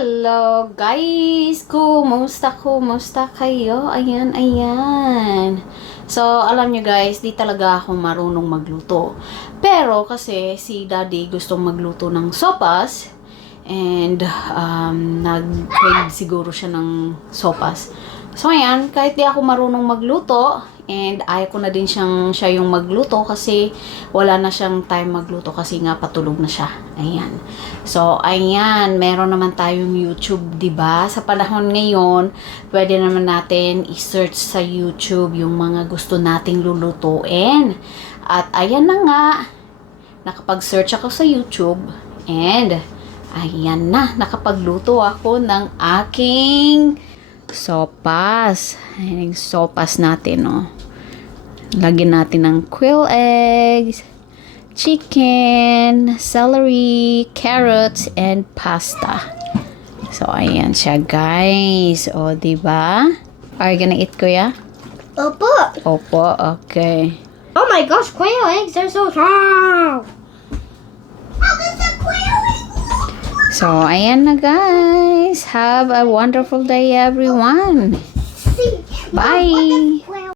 Hello guys! Kumusta, kumusta kayo? Ayan, ayan. So, alam nyo guys, di talaga ako marunong magluto. Pero kasi si daddy gustong magluto ng sopas and um, nag-crave siguro siya ng sopas. So, ayan, kahit di ako marunong magluto, and ayaw ko na din siyang siya yung magluto kasi wala na siyang time magluto kasi nga patulog na siya. Ayan. So, ayan, meron naman tayong YouTube, ba? Sa panahon ngayon, pwede naman natin i-search sa YouTube yung mga gusto nating lulutuin. At ayan na nga, nakapag-search ako sa YouTube and ayan na, nakapagluto ako ng aking sopas. Ayan yung sopas natin, oh. Lagyan natin ng quail eggs, chicken, celery, carrots, and pasta. So, ayan siya, guys. O, di ba? Are you gonna eat, kuya? Opo. Opo, okay. Oh my gosh, quail eggs, they're so strong. So, ayan na, guys. Have a wonderful day, everyone. Bye!